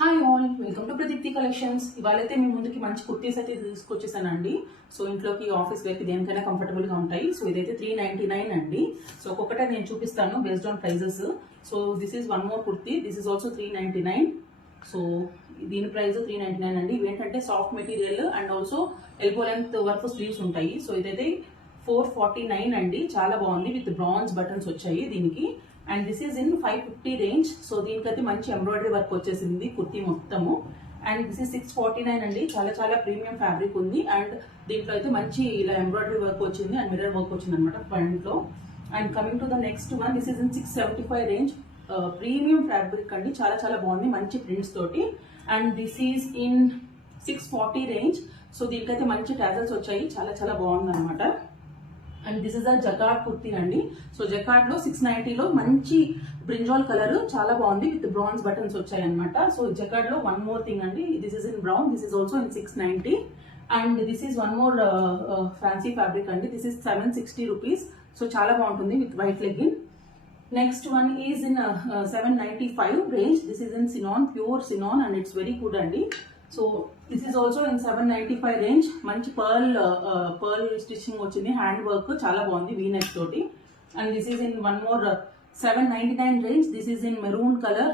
Hi all, welcome to Pradeepthi collections. ఇవాళైతే మీ ముందుకి మంచి కుర్తీస్ అయితే తీసుకొచ్చేసానండి. సో ఇంట్లోకి ఆఫీస్ వేర్కి దేనికైనా కంఫర్టబుల్గా ఉంటాయి. సో ఇదైతే 399 అండి. సో ఒక్కొక్కటే నేను చూపిస్తాను based on prices. So this is one more kurti, this is also 399. So దీని ప్రైస్ 399 అండి. ఇవేంటంటే soft material and also elbow length work sleeves ఉంటాయి. సో ఇదైతే 449 అండి. చాలా బాగుంది, విత్ బ్రాంజ్ బటన్స్ వచ్చాయి దీనికి. And this is in 550 range. So దీనికైతే మంచి ఎంబ్రాయిడరీ వర్క్ వచ్చేసింది కుర్తీ మొత్తము. అండ్ దిస్ ఈజ్ 649 అండి. చాలా చాలా ప్రీమియం ఫ్యాబ్రిక్ ఉంది. అండ్ దీంట్లో అయితే మంచి ఇలా ఎంబ్రాయిడరీ వర్క్ వచ్చింది అండ్ మిర్రర్ వర్క్ వచ్చింది అనమాట ఫ్రంట్ లో. And coming to the next one, this is in 675 range. Premium fabric అండి, చాలా చాలా బాగుంది మంచి ప్రింట్స్ తోటి. And this is in 640 range. So దీనికైతే మంచి టాజల్స్ వచ్చాయి, చాలా చాలా బాగుంది అనమాట. And this is a jacquard kurti అండి. సో జకార్డ్ లో 690లో మంచి బ్రింజాల్ కలర్ చాలా బాగుంది, విత్ బ్రాంజ్ బటన్స్ వచ్చాయి అనమాట. సో జకార్డ్ లో వన్ మోర్ థింగ్ అండి, this is in brown, this is also in 690. And this is one more fancy fabric అండి, దిస్ ఇస్ 760 రూపీస్. సో చాలా బాగుంటుంది with white legging. Next one is in 795 range. This is in chinon, pure chinon, and it's very good అండి. So this is also in 795 range. మంచి pearl stitching వచ్చింది, hand work చాలా బాగుంది V neck తోటి. And this is in one more 799 range. This is in maroon colour.